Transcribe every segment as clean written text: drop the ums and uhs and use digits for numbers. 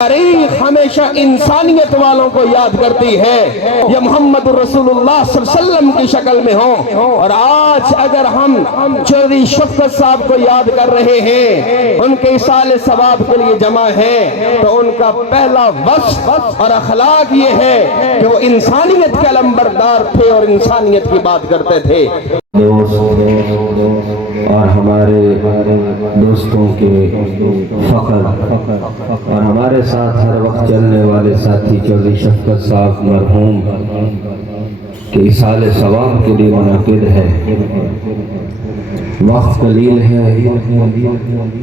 تاریخ ہمیشہ انسانیت والوں کو یاد کرتی ہے، یہ محمد رسول اللہ صلی اللہ علیہ وسلم کی شکل میں ہوں۔ اور آج اگر ہم چودھری شفقت صاحب کو یاد کر رہے ہیں، ان کے ایصال ثواب کے لیے جمع ہیں، تو ان کا پہلا وصف اور اخلاق یہ ہے کہ وہ انسانیت کے علمبردار تھے اور انسانیت کی بات کرتے تھے۔ اور ہمارے دوستوں کے فخر اور ہمارے ساتھ ہر وقت چلنے والے ساتھی چودھری شفقت صاحب مرحوم کے ایصال ثواب کے لیے منعقد ہے۔ وقت قلیل ہے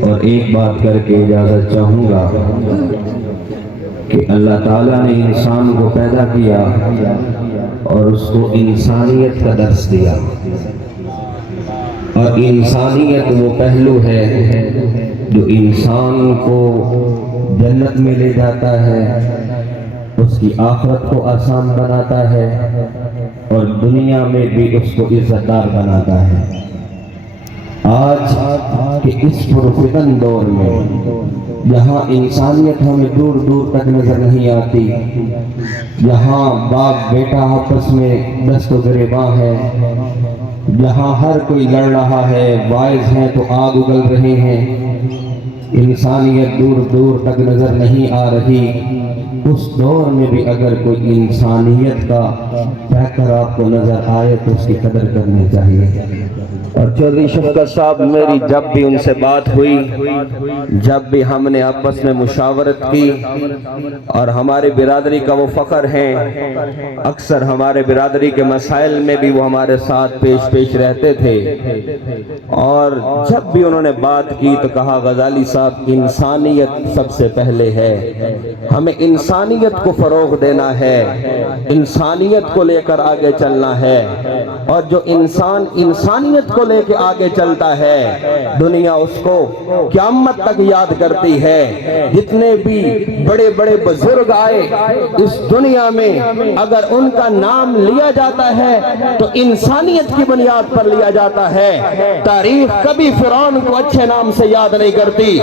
اور ایک بات کر کے اجازت چاہوں گا کہ اللہ تعالیٰ نے انسان کو پیدا کیا اور اس کو انسانیت کا درس دیا، اور انسانیت وہ پہلو ہے جو انسان کو جنت میں لے جاتا ہے، اس کی آخرت کو آسان بناتا ہے اور دنیا میں بھی اس کو عزت دار بناتا ہے۔ آج کے اس پرفتن دور میں جہاں انسانیت ہمیں دور دور تک نظر نہیں آتی، جہاں باپ بیٹا آپس میں دست و گریباں ہے، جہاں ہر کوئی لڑ رہا ہے، باعث ہیں تو آگ اگل رہے ہیں، انسانیت دور دور تک نظر نہیں آ رہی، اس دور میں بھی اگر کوئی انسانیت کا پیکر آپ کو نظر آئے تو اس کی قدر کرنی چاہیے۔ اور چودھری شفقت صاحب، میری جب بھی ان سے بات ہوئی، جب بھی ہم نے آپس میں مشاورت کی، اور ہمارے برادری کا وہ فخر ہیں، اکثر ہمارے برادری کے مسائل میں بھی وہ ہمارے ساتھ پیش رہتے تھے، اور جب بھی انہوں نے بات کی تو کہا غزالی صاحب انسانیت سب سے پہلے ہے، ہمیں انسانیت کو فروغ دینا ہے، انسانیت کو لے کر آگے چلنا ہے، اور جو انسانیت کو لے کے آگے چلتا ہے دنیا اس کو قیامت تک یاد کرتی ہے۔ جتنے بھی بڑے بڑے بزرگ آئے اس دنیا میں، اگر ان کا نام لیا جاتا ہے تو انسانیت کی بنیاد پر لیا جاتا ہے۔ تاریخ کبھی فرعون کو اچھے نام سے یاد نہیں کرتی،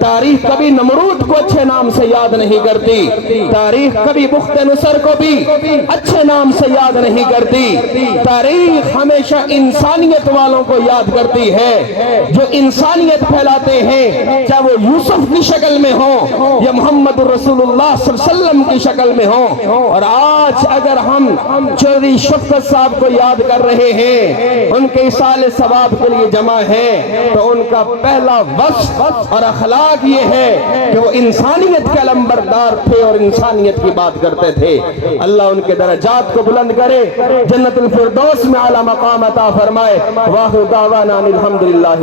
تاریخ کبھی نمرود کو اچھے نام سے یاد نہیں کرتی، تاریخ کبھی بخت نصر کو بھی اچھے نام سے یاد نہیں کرتی۔ تاریخ ہمیشہ انسانیت والوں کو یاد کرتی ہے، جو انسانیت پھیلاتے ہیں، چاہے وہ یوسف کی شکل میں ہوں یا محمد رسول اللہ صلی اللہ علیہ وسلم کی شکل میں ہوں۔ اور آج اگر ہم چودھری شفقت صاحب کو یاد کر رہے ہیں، ان کے ایصال ثواب کے لیے جمع ہیں، تو ان کا پہلا وصف اور اخلاق یہ ہے کہ وہ انسانیت کے علمبردار تھے اور انسانیت کی بات کرتے تھے۔ اللہ ان کے درجات کو بلند کرے، جنت الفردوس میں اعلیٰ مقام عطا فرمائے۔ واخر دعوانا الحمدللہ۔